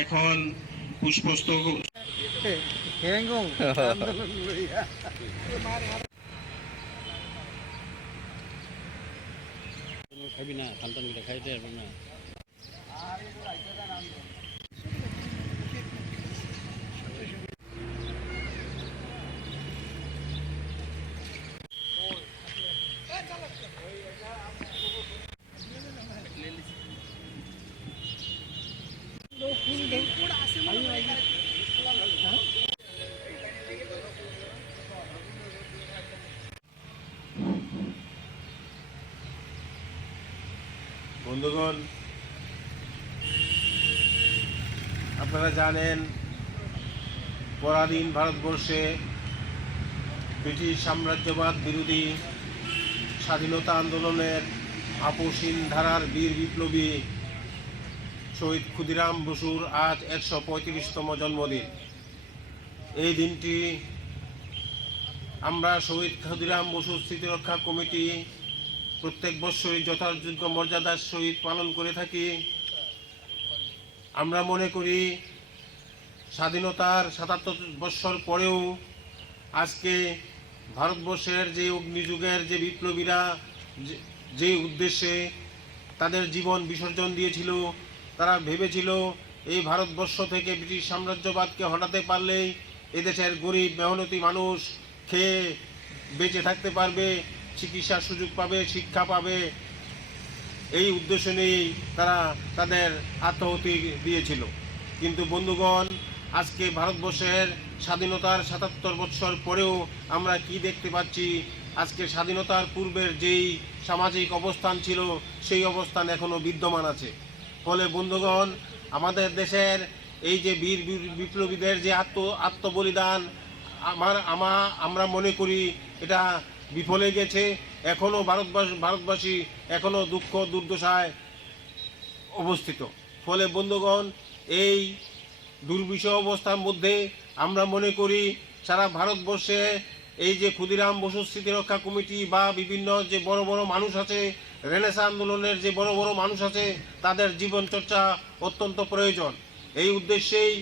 এখন পুষ্পস্তক খাবি না খালতান খাইতে পারবেন না। বন্ধুগণ, আপনারা জানেন পরাধীন ভারতবর্ষে ব্রিটিশ সাম্রাজ্যবাদ বিরোধী স্বাধীনতা আন্দোলনের আপসহীন ধারার বীর বিপ্লবী শহীদ ক্ষুদিরাম বসুর আজ ১৩৫তম জন্মদিন। এই দিনটি আমরা শহীদ ক্ষুদিরাম বসুর স্মৃতিরক্ষা কমিটি প্রত্যেক বৎসরই যথাযোগ্য মর্যাদার সহিত পালন করে থাকি। আমরা মনে করি স্বাধীনতার ৭৭ বৎসর পরেও আজকে ভারতবর্ষের যে অগ্নিযুগের যে বিপ্লবীরা যে উদ্দেশ্যে তাদের জীবন বিসর্জন দিয়েছিল, তারা ভেবেছিল এই ভারতবর্ষ থেকে ব্রিটিশ সাম্রাজ্যবাদকে হটাতে পারলেই এদেশের গরিব মেহনতি মানুষ খেয়ে বেঁচে থাকতে পারবে, চিকিৎসার সুযোগ পাবে, শিক্ষা পাবে। এই উদ্দেশ্য নিয়েই তারা তাদের আত্মাহুতি দিয়েছিল। কিন্তু বন্ধুগণ, আজকে ভারতবর্ষের স্বাধীনতার ৭৭ বৎসর পরেও আমরা কি দেখতে পাচ্ছি? আজকে স্বাধীনতার পূর্বের যেই সামাজিক অবস্থান ছিল সেই অবস্থান এখনও বিদ্যমান আছে। ফলে বন্ধুগণ, আমাদের দেশের এই যে বীর বিপ্লবীদের যে আত্মবলিদান আমরা মনে করি এটা বিফলে গেছে। এখনও ভারতবাসী এখনও দুঃখ দুর্দশায় অবস্থিত। ফলে বন্ধুগণ, এই দুর্বিষহ অবস্থার মধ্যে আমরা মনে করি সারা ভারতবর্ষে এই যে ক্ষুদিরাম বসু স্মৃতিরক্ষা কমিটি বা বিভিন্ন যে বড় বড় মানুষ আছে, রেনেসাঁ আন্দোলনের যে বড় বড় মানুষ আছে, তাদের জীবনচর্চা অত্যন্ত প্রয়োজন। এই উদ্দেশ্যেই